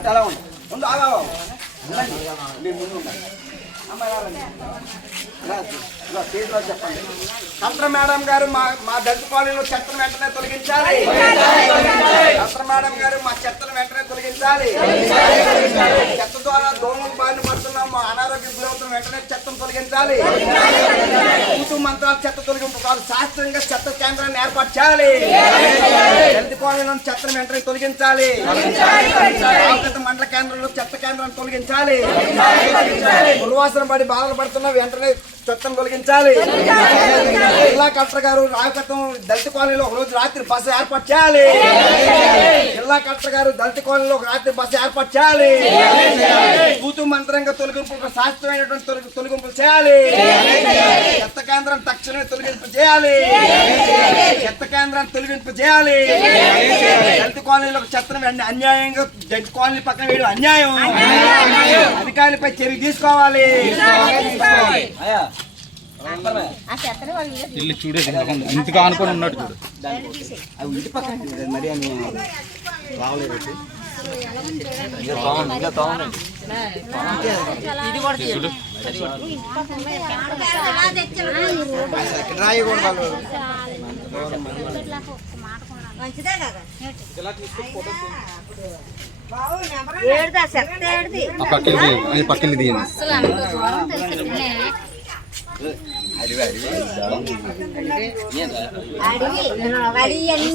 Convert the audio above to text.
అటు అలా ఉండు. ముందు ఆగా ఉండండి. మీరు ముందు ఉండండి. చెప్పండి. కంత్ర మేడం గారు మా మా దళిత కాలనీలో చెత్తను వెంటనే తొలగించాలి. కంత్ర మేడం గారు మా చెత్తను వెంటనే తొలగించాలి. చెత్త ద్వారా దోమలు బారిన పడుతున్నాం మా అనారోగ్య గురవుతున్న వెంటనే చెత్తను తొలగించాలి. రైతు మంత్రాల చెత్త తొలగింపు కాదు శాస్త్రీయంగా చెత్త కేంద్రాన్ని ఏర్పాటు చేయాలి. హెల్త్ కాలనీలో చెత్తను వెంటనే తొలగించాలి. మండల కేంద్రంలో చెత్త కేంద్రాన్ని తొలగించాలి. దుర్వాసన పడి బాధలు పడుతున్న వెంటనే చెత్తను తొలగించాలి. జిల్లా కలెక్టర్ గారు రామకృతం దళిత కాలనీలో ఒక రోజు రాత్రి బస్సు ఏర్పాటు చేయాలి. జిల్లా కలెక్టర్ గారు దళిత కాలనీలో ఒక రాత్రి బస్సు ఏర్పాటు చేయాలి. కూతు మంత్రంగా తొలగింపు శాస్త్రమైనటువంటి తొలగింపులు చేయాలి. చెత్త కేంద్రం తక్షణమే తొలగింపు చేయాలి. చెత్త కేంద్రాన్ని తొలగింపు చేయాలి. దళిత కాలనీలో చెత్తను అన్యాయంగా దళిత కాలనీ పక్కన వేయడం అన్యాయం. అధికారులపై చర్య తీసుకోవాలి. ఆ చెత్తని వాళ్ళు ఇల్లు చూడే ఇంతగా అనుకొని ఉన్నట్టు చూడు అవి ఇంటి పక్కన మరి అని రావలేదు రాయకూడదు మంచిదే కదా ఏడుదా చెత్త ఏడుది ఆ పక్కన అది పక్కన తీయండి అడిగి అడిగి అన్ని